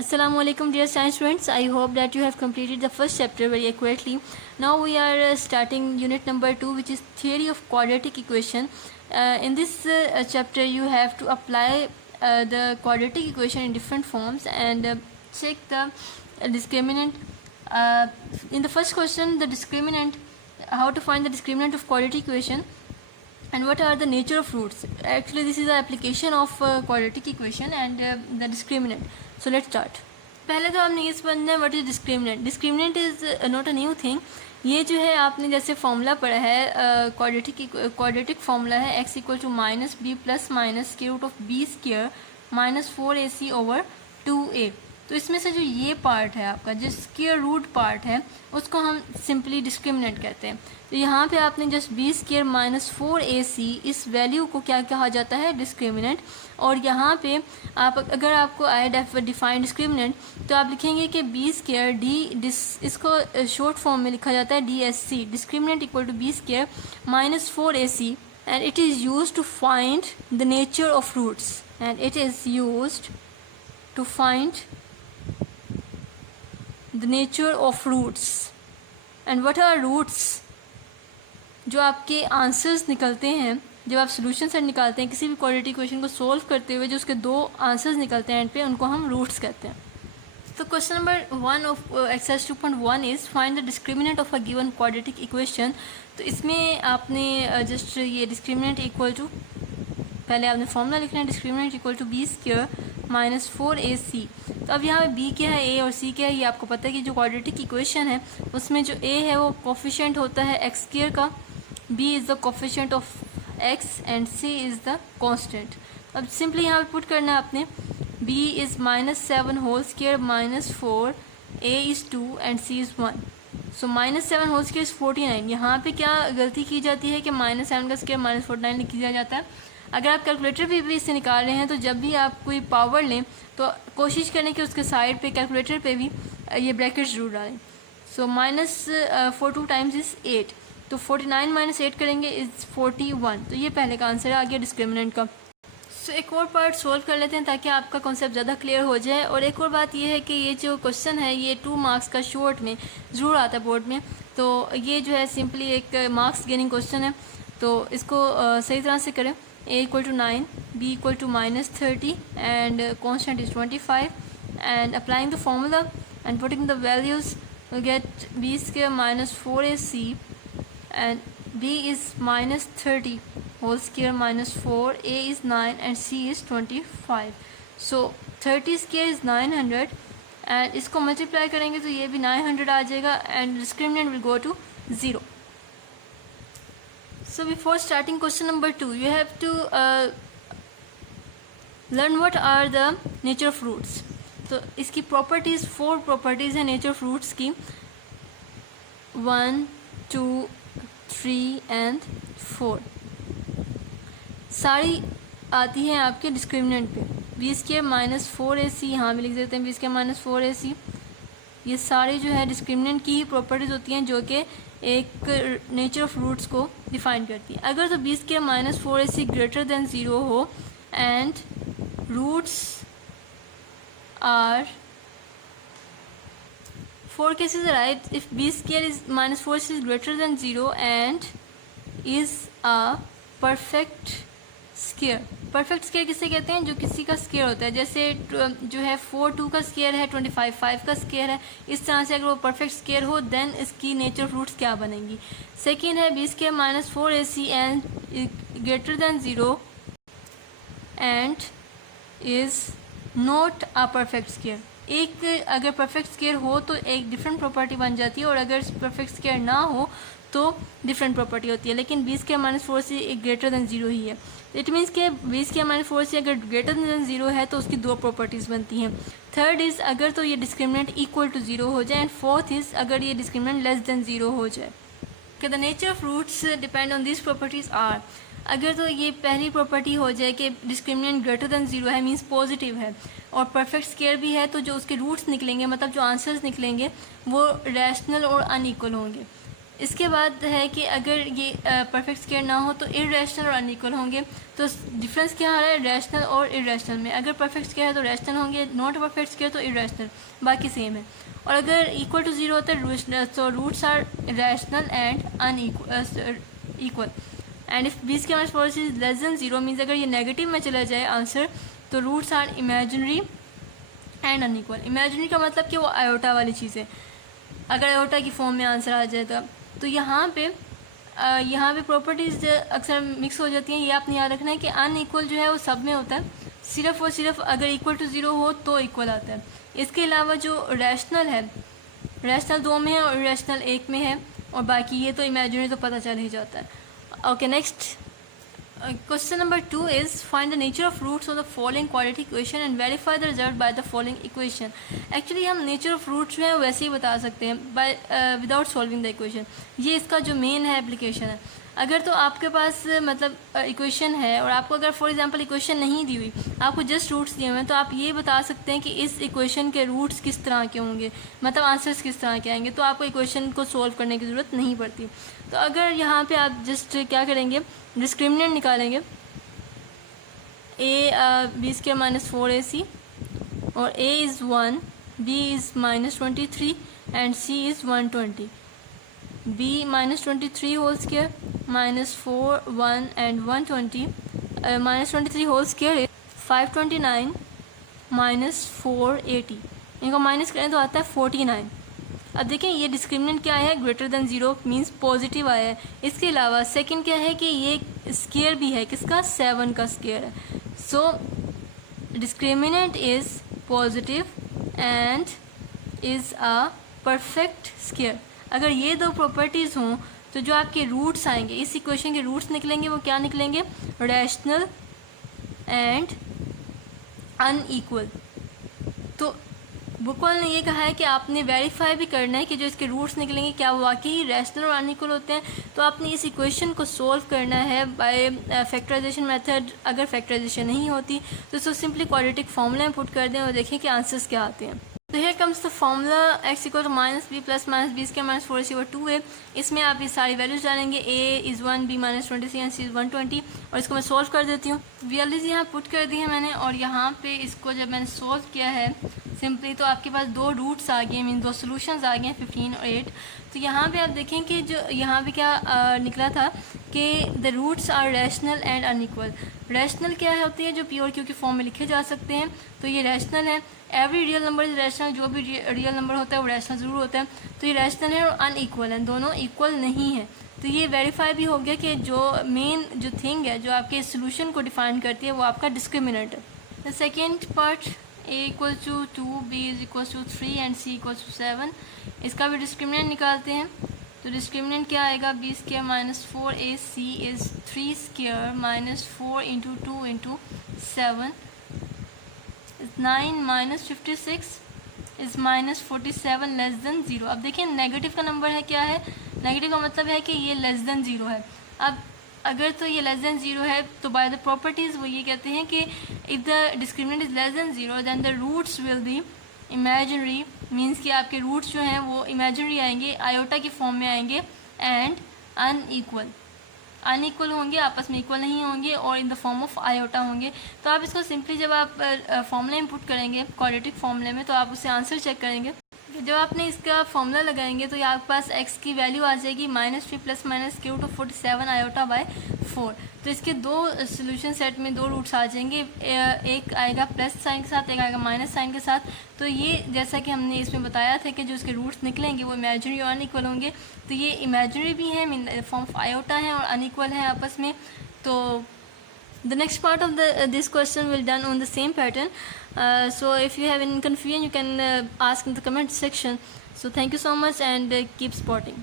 Assalamualaikum dear science students, I hope that you have completed the first chapter very accurately. Now we are starting unit number 2, which is theory of quadratic equation. In this chapter you have to apply the quadratic equation in different forms and check the discriminant. In the first question, the discriminant, how to find the discriminant of quadratic equation and what are the nature of roots. Actually this is the application of quadratic equation and the discriminant. So let's start. पहले तो आपने ये समझना है what is discriminant. Discriminant is not a new thing. ये जो है आपने जैसे फॉर्मूला पढ़ा है क्वाड्रेटिक फार्मूला है X equal to minus B plus minus square root of B square minus 4ac over 2a. तो इसमें से जो ये पार्ट है आपका जो स्क्वायर रूट पार्ट है उसको हम सिंपली डिस्क्रिमिनेंट कहते हैं. तो यहाँ पे आपने just be square minus 4ac इस वैल्यू को क्या कहा जाता है, डिस्क्रिमिनेंट. और यहाँ पे आप अगर आपको आए डिफाइन डिस्क्रिमिनेंट तो आप लिखेंगे कि बी स्क्वायर इसको शॉर्ट फॉर्म में लिखा जाता है DSC, discriminant equal to B square minus 4ac and it is use to find the nature of roots and it is use to find the nature of roots. and what are roots? जो आपके answers निकलते हैं जब आप solution set निकालते हैं किसी भी क्वाड्रेटिक इक्वेशन को सोल्व करते हुए, जो उसके दो आंसर्स निकलते हैं एंड पे, उनको हम रूट्स कहते हैं. तो question number 1 of exercise 2.1 is find the discriminant of a given quadratic equation. तो इसमें आपने जस्ट ये डिस्क्रिमिनेंट इक्वल टू, पहले आपने फॉर्मूला लिखना है discriminant equal to B square minus 4ac. तो अब यहाँ पे b क्या है, a और c क्या है, ये आपको पता है कि जो क्वाड्रेटिक इक्वेशन है उसमें जो a है वो कोफिशिएंट होता है एक्स स्क्वायर का, b is the coefficient of x and c is the constant. अब सिंपली यहाँ पे पुट करना है आपने b is -7 whole square minus 4, a is 2 and c is 1. So -7 whole square is 49. यहाँ पे क्या गलती की जाती है कि -7 का स्क्वायर -49 लिख दिया जाता है. अगर आप कैलकुलेटर पे भी इससे निकाल रहे हैं तो जब भी आप कोई पावर लें तो कोशिश करें कि उसके साइड पे कैलकुलेटर पे भी ये ब्रैकेट्स जरूर डालें. सो -4 2 टाइम्स इज़ 8. तो 49 माइनस 8 करेंगे इज़ 41. तो ये पहले का आंसर है. आगे डिस्क्रिमिनेंट का. सो एक और पार्ट सोल्व कर लेते हैं ताकि आपका कॉन्सेप्ट ज़्यादा क्लियर हो जाए. और एक और बात ये है कि ये जो क्वेश्चन है ये 2 मार्क्स का शॉर्ट में ज़रूर आता है बोर्ड में. तो ये जो है सिंपली एक मार्क्स गेनिंग क्वेश्चन है. तो इसको सही तरह से करें. a equal to 9, b equal to -30 and constant is 25, and applying the formula and putting the values we'll get b square minus 4ac and b is -30 whole square minus 4, a is 9 and c is 25. so 30 square is 900 and इसको multiply करेंगे तो ये भी 900 आ जाएगा and discriminant will go to 0. So before starting question number 2, you have to learn what are the nature of roots. तो इसकी properties 4 properties हैं nature of roots की, 1 2 3 एंड 4. सारी आती हैं आपके डिस्क्रिमिनेंट पे. बी स्क्वायर माइनस 4ac यहाँ भी लिख देते हैं बी स्क्वायर माइनस 4ac. ये सारी जो है डिस्क्रिमिनेंट की ही प्रॉपर्टीज़ होती हैं जो कि एक नेचर ऑफ रूट्स को डिफाइन करती है. अगर तो B square minus 4ac greater than 0 हो and roots are 4 cases are right. if b square is minus 4ac is greater than 0 and is a perfect square. Perfect square किसे कहते हैं, जो किसी का स्क्वायर होता है. जैसे जो है 4 2 का स्क्वायर है, 25 5 का स्क्वायर है. इस तरह से अगर वो परफेक्ट स्क्वायर हो देन इसकी नेचर ऑफ रूट्स क्या बनेंगी. सेकेंड है B square minus 4ac and greater than 0 and is not a perfect square. एक अगर परफेक्ट स्क्वायर हो तो एक डिफरेंट प्रॉपर्टी बन जाती है और अगर परफेक्ट स्क्वायर ना हो तो डिफरेंट प्रॉपर्टी होती है. लेकिन बी स्क्वायर माइनस 4ac एक ग्रेटर देन 0 ही है. इट मीन्स के बी स्क्वायर माइनस 4ac अगर ग्रेटर देन 0 है तो उसकी 2 प्रॉपर्टीज़ बनती हैं. थर्ड इज़ अगर तो ये डिस्क्रिमिनेंट इक्वल टू 0 हो जाए एंड फोर्थ इज़ अगर ये डिस्क्रिमिनेंट लेस देन 0 हो जाए. कि the nature of roots depend on this properties are. अगर तो ये पहली प्रॉपर्टी हो जाए कि डिस्क्रिमिनेंट ग्रेटर देन 0 है मीन्स पॉजिटिव है और परफेक्ट स्क्वायर भी है, तो जो उसके रूट्स निकलेंगे मतलब जो आंसर्स निकलेंगे वो रैशनल और अनइक्वल होंगे. इसके बाद है कि अगर ये परफेक्ट स्क्वायर ना हो तो इरेशनल और अनइक्वल होंगे। तो डिफरेंस क्या आ रहा है रैशनल और इरेशनल में। अगर परफेक्ट स्क्वायर है तो रैशनल होंगे, नॉट परफेक्ट स्क्वायर तो इरेशनल, बाकी सेम है। और अगर इक्वल टू ज़ीरो होता है तो roots are rational and equal. And if B square minus 4ac is less than zero means अगर ये नेगेटिव में चला जाए आंसर तो roots are imaginary and unequal. Imaginary का मतलब कि वो आयोटा वाली चीज़ है, अगर आयोटा की फॉर्म में आंसर आ जाए तो यहाँ पे प्रॉपर्टीज़ अक्सर मिक्स हो जाती हैं। ये आपने याद रखना है कि अनइक्वल जो है वो सब में होता है, सिर्फ और सिर्फ अगर इक्वल टू ज़ीरो हो तो इक्वल आता है। इसके अलावा जो रैशनल है, रैशनल 2 में है और इरेशनल 1 में है, और बाकी ये तो इमेजिनरी तो पता चल ही जाता है। Okay, next question number 2 is find the nature of roots of the following quadratic equation and verify the result by the following equation। Actually हम नेचर ऑफ रूट्स जो है वैसे ही बता सकते हैं by without solving the equation. ये इसका जो मेन है एप्लीकेशन है। अगर तो आपके पास मतलब इक्वेशन है और आपको अगर फॉर एग्जांपल इक्वेशन नहीं दी हुई, आपको जस्ट रूट्स दिए हुए हैं, तो आप ये बता सकते हैं कि इस इक्वेशन के रूट्स किस तरह के होंगे, मतलब आंसर्स किस तरह के आएंगे, तो आपको इक्वेशन को सोल्व करने की ज़रूरत नहीं पड़ती। तो अगर यहाँ पे आप जस्ट क्या करेंगे, डिस्क्रिमिनेंट निकालेंगे, a b square minus 4ac और a is 1, b is -23 and c is 120, b -23 whole square -4 1 and 120 -23 whole square is 529 -480, इनको माइनस करें तो आता है 49। अब देखें ये डिस्क्रिमिनेंट क्या है, greater than zero means positive आया है। इसके अलावा सेकंड क्या है कि ये स्क्वायर भी है, किसका 7 का स्क्वायर है। So discriminant is positive and is a perfect square. अगर ये दो प्रॉपर्टीज़ हों तो जो आपके रूट्स आएंगे, इस इक्वेशन के रूट्स निकलेंगे, वो क्या निकलेंगे, रैशनल एंड अनइक्वल। तो बुक वाले ने ये कहा है कि आपने वेरीफाई भी करना है कि जो इसके रूट्स निकलेंगे क्या वो वाकई ही रैशनल और अनइक्वल होते हैं। तो आपने इस इक्वेशन को सोल्व करना है बाय फैक्टराइजेशन मेथड। अगर फैक्टराइजेशन नहीं होती तो इसको सिंपली क्वाड्रेटिक फार्मूला में पुट कर दें और देखें कि आंसर्स क्या आते हैं। तो here comes the formula x equal to -b plus -b square minus 4ac/2a। इसमें आप ये सारी वैल्यूज डालेंगे, a is 1, b -23 and c is 120, और इसको मैं सोल्व कर देती हूँ। वैल्यूज यहाँ पुट कर दी है मैंने, और यहाँ पे इसको जब मैंने सोल्व किया है सिंपली तो आपके पास दो रूट्स आ गए, मीन दो सोल्यूशंस आ गए 15 और 8। तो यहाँ पे आप देखें कि जो यहाँ पे क्या निकला था कि the roots are rational and unequal. Rational क्या होती है, जो पी और क्यू के फॉर्म में लिखे जा सकते हैं, तो ये रैशनल है। Every real number is rational, जो भी रियल नंबर होता है वो रैशनल ज़रूर होता है। तो ये रैशनल है और अनइक्वल है, दोनों इक्वल नहीं है। तो ये वेरीफाई भी हो गया कि जो मेन जो थिंग है जो आपके सोल्यूशन को डिफाइन करती है वो आपका डिस्क्रिमिनेंट है। The second part, a equal to 2, b is equal to 3 and c equal to 7। इसका भी डिस्क्रिमिनेंट निकालते हैं। तो डिस्क्रिमिनेंट क्या आएगा, b square minus 4ac is 3 square minus 4 into 2 into 7 9 minus 56 is minus 47 less than zero. अब देखिए negative का नंबर है, क्या है नेगेटिव का मतलब है कि ये लेस देन ज़ीरो है। अब अगर तो ये लेस देन ज़ीरो है तो बाय द प्रॉपर्टीज़ वो ये कहते हैं कि if the discriminant is less than zero then the roots will be imaginary, means कि आपके रूट्स जो हैं वो इमेजिनरी आएंगे, आयोटा की फॉर्म में आएंगे, एंड अनइक्वल, अनइक्वल होंगे, आपस में इक्वल नहीं होंगे, और in the form of iota होंगे। तो आप इसको सिंपली जब आप फॉर्मूला इनपुट करेंगे क्वाड्रेटिक फॉर्मूले में तो आप उससे आंसर चेक करेंगे। जब आपने इसका फॉर्मूला लगाएंगे तो ये आपके पास x की वैल्यू आ जाएगी -3 प्लस माइनस क्यू टू 47 आयोटा बाय 4। तो इसके दो सोल्यूशन सेट में दो रूट्स आ जाएंगे, एक आएगा प्लस साइन के साथ, एक आएगा माइनस साइन के साथ। तो ये जैसा कि हमने इसमें बताया था कि जो इसके रूट्स निकलेंगे वो इमेजिनरी और अनइक्वल होंगे। तो ये इमेजिनरी भी हैं, मीन फॉर्म ऑफ आयोटा हैं, और अनइक्वल हैं आपस में। तो the next part of this question will done on the same pattern. So if you have any confusion you can ask in the comment section. So thank you so much and keep supporting.